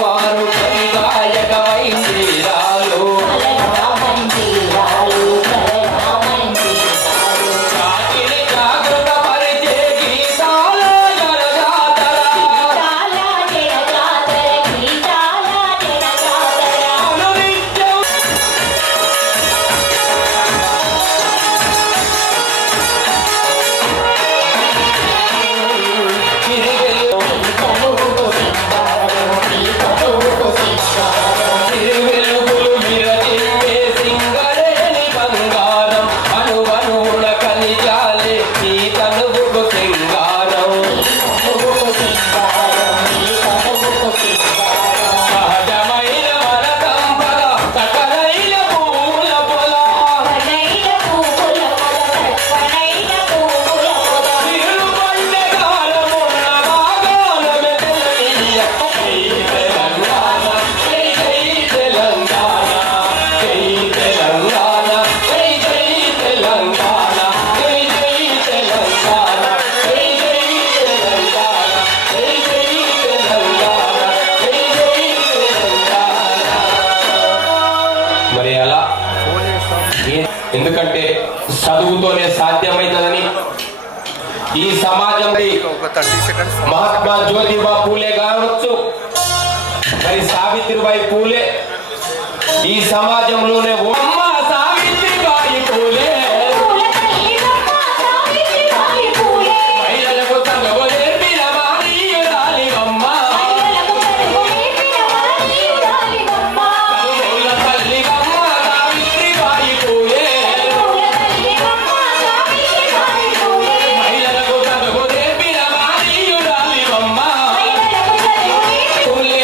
వారు కవిగాయక వైందిరాలు జాతిని జాగృత పరిచే గీతాల జనజాతర అనునిత్యం తిరువెలుగులు విరజిమ్మే సింగరేణి బంగారం అనువనువున కలిజాలే ఈ తనువుకు సింగారం సహజమైన మన సంపద సకలైన పూల పొల తిరులు పండే గానమున్న బాగానమె తెలంగాణ జై తెలంగాణ జై తెలంగాణ జై తెలంగాణ జై తెలంగాణ జై తెలంగాణ జై తెలంగాణ జై తెలంగాణ. మరి అలా ఎందుకంటే చదువుతోనే సాధ్యమవుతుందని ఈ సమాజంలో మహాత్మా జ్యోతిబా పూలే కావచ్చు, మరి సావిత్రిబాయి పూలే ఈ సమాజంలోనే అమ్మ సావిత్రిబాయి పూలే మహిళలకు చదువు నేర్పిన మహనీయురాలి అమ్మ చదువుల తల్లి అమ్మ సావిత్రిబాయి పూలే మహిళలకు చదువు నేర్పిన మహనీయురాలి అమ్మ పూలే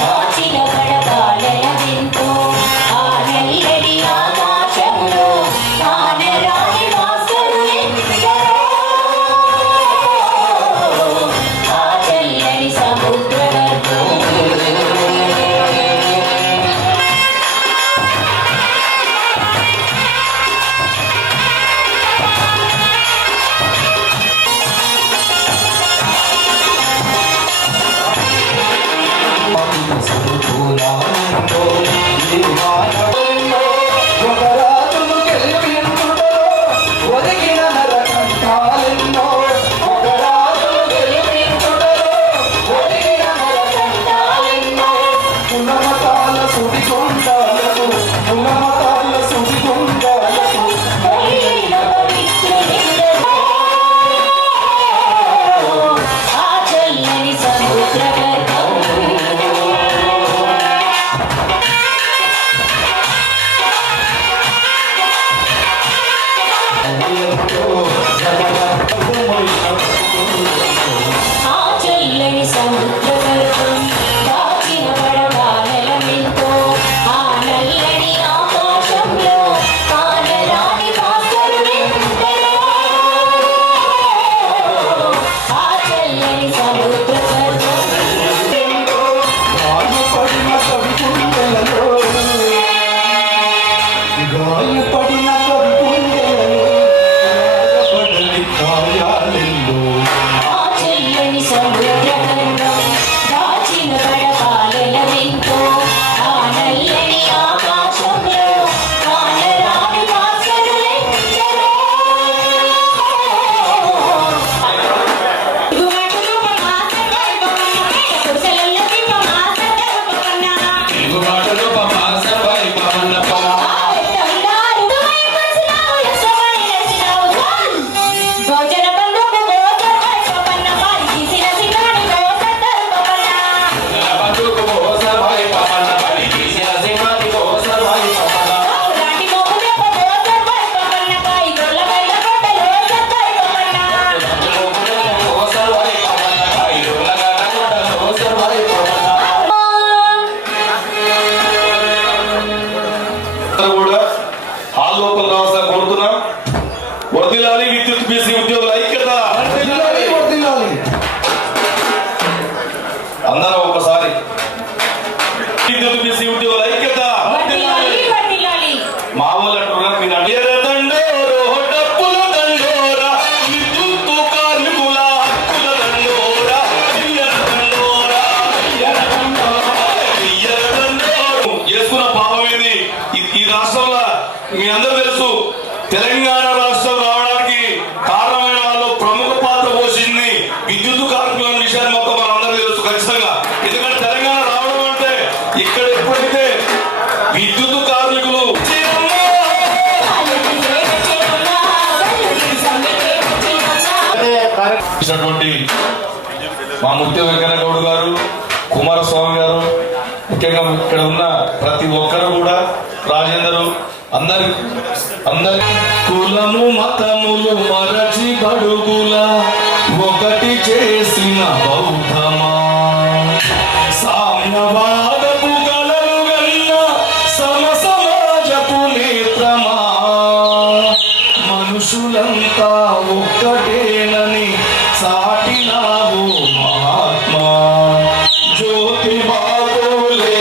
కాచిన కడగాలల వింతో ఆ నెల్లడి ఆకాశములో కానరాని వాసరు ఎందరో ఆ చల్లని సముద్రగర్భం వర్ధిల్లాలి విద్యుత్ బీసీ ఉద్యోగుల ఐక్యత. అందరూ ఒకసారి విద్యుత్ బీసీ ఉద్యోగుల ఐక్యత. మా వాళ్ళు అంటున్నారు మీరు దండోరో డప్పుల దండోరా విద్యుత్ కార్మికుల హక్కుల దండోరా దండోరా చేసుకున్న పాపం ఏంది? ఈ రాష్ట్రంలో మీ అందరూ తెలుసు, తెలంగాణ రాష్ట్రం రావడానికి కారణమైన వాళ్ళు ప్రముఖ పాత్ర పోషించింది విద్యుత్ కార్మికుల విషయాన్ని మొత్తం మనం అందరూ తెలుసు ఖచ్చితంగా. ఎందుకంటే తెలంగాణ రావడం అంటే ఇక్కడ ఎప్పుడైతే విద్యుత్ కార్మికులు మా ముత్య వెంకన్న గౌడ్ గారు, కుమారస్వామి గారు, ముఖ్యంగా ఇక్కడ ఉన్న ప్రతి ఒక్కరు కూడా, రాజేందరు, అందరి కులము మతములు మరచి బడుగుల ఒకటి చేసిన బౌద్ధమా సామ్యవాదపు కలలు గన్న సమ సమాజపు నేత్రమా మనుషులంతా ఒక్కటేనని సాటినావు మహాత్మా జ్యోతి బాబోలే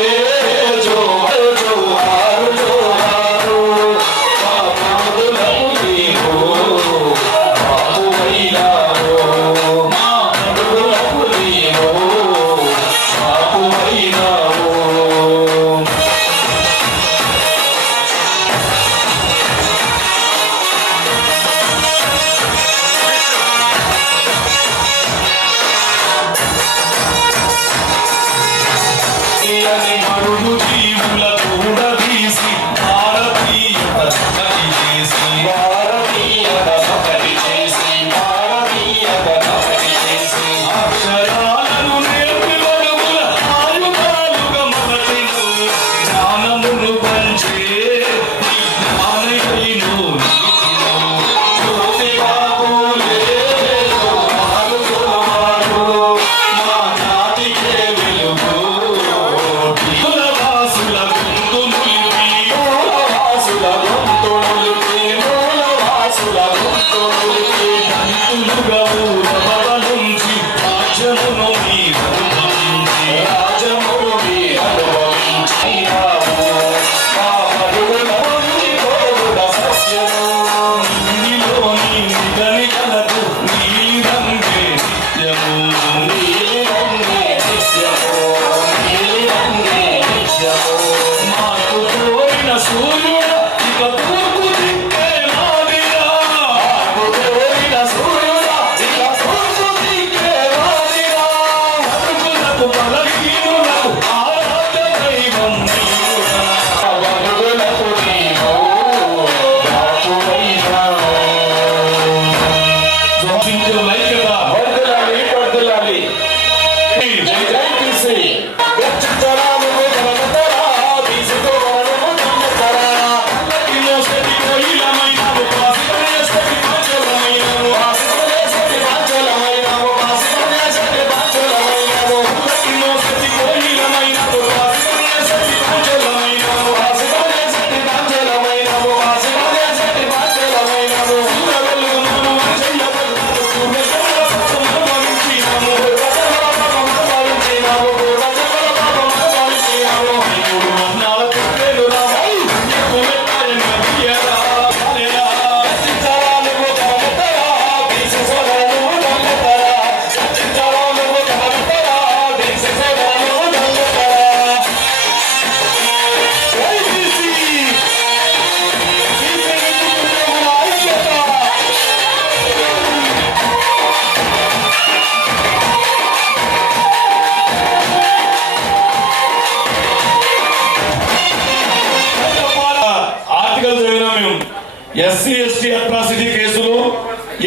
ఎస్సీ ఎస్టీ అట్రాసిటీ కేసులు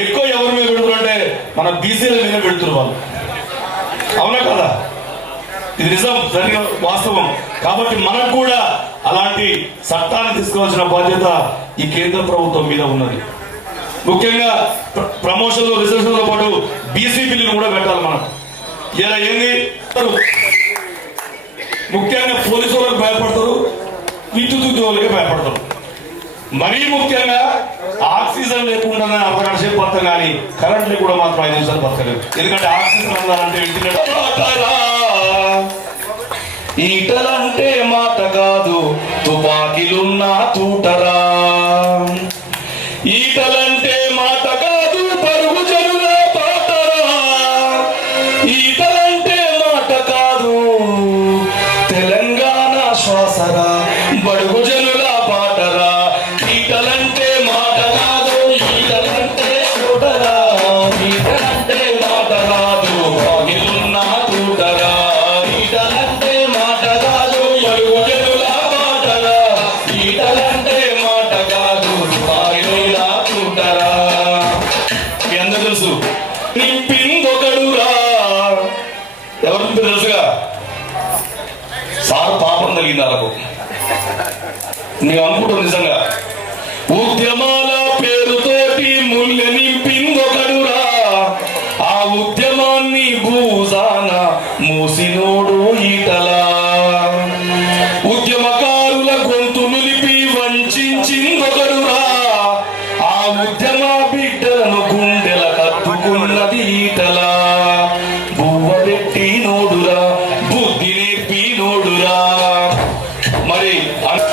ఎక్కువ ఎవరి మీద పెడుతున్నారంటే మన బీసీల మీద పెడుతున్నారు వాళ్ళు. అవునా కదా? ఇది నిజం, జరిగిన వాస్తవం. కాబట్టి మనకు కూడా అలాంటి చట్టాన్ని తీసుకోవాల్సిన బాధ్యత ఈ కేంద్ర ప్రభుత్వం మీద ఉన్నది. ముఖ్యంగా ప్రమోషన్ రిజర్వేషన్ తో పాటు బీసీ బిల్లును కూడా పెట్టాలి మనం. ఇలా ఏంది, ముఖ్యంగా పోలీసు వాళ్ళకి భయపడతారు, విద్యుత్ ఉద్యోగులకి భయపడతారు. మరీ ముఖ్యంగా ఆక్సిజన్ లేకుండానే అర్ధగంట సేపు బతకం, కానీ కరెంట్ లేకుండా మాత్రం 5 నిమిషాలు బతకలేదు. ఎందుకంటే ఆక్సిజన్ ఉండాలంటే ఈటలంటే మాట కాదు, తుపాకీలున్నా తూటరా. ఈటలంటే మాట కాదు, పరుగు జనుల పాటరా. ఈటలంటే మాట కాదు, తెలంగాణ శ్వాసరా, బడుగు జనుల పాటరా. ఈటలంటే మాట కాదు, ఈటలంటే తూటరా. ఈటలంటే మాట కాదు, పగిలున్నా తూటరా. ఈటలంటే మాట కాదు, బడుగు జనుల పాటరా. ఈటలంటే మాట కాదు, పగిలున్నా తూటరా. మీ అందరూ తెలుసు, నింపిందొకడురా. ఎవరు తెలుసుగా? సార్ పాపం కలిగింది వాళ్ళకు. నీవు అనుకుంటావు నిజంగా, ఉద్యమాల పేరుతోటి ముళ్ళె నింపిందొకడురా. ఆ ఉద్యమాన్ని భూజాన మూసినోడు ఈటలా. ఉద్యమకారుల గొంతు నిలిపి వంచిందొకడురా. ఆ ఉద్యమ బిడ్డలను గుండెల కట్టుకున్నది ఈటలా. బువ్వ పెట్టి నోడురా, బుద్ధి నేర్పి నోడురా. మరి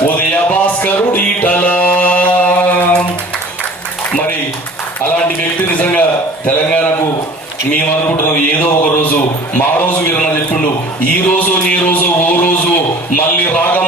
ఉదయ భాస్కరుడు ఈటలా. మరి అలాంటి వ్యక్తి నిజంగా తెలంగాణకు మేము అనుకుంటున్నాం ఏదో ఒక రోజు మా రోజు వీరన్న చెప్పిండు, ఈ రోజు నీ రోజు ఓ రోజు మళ్ళీ రాగం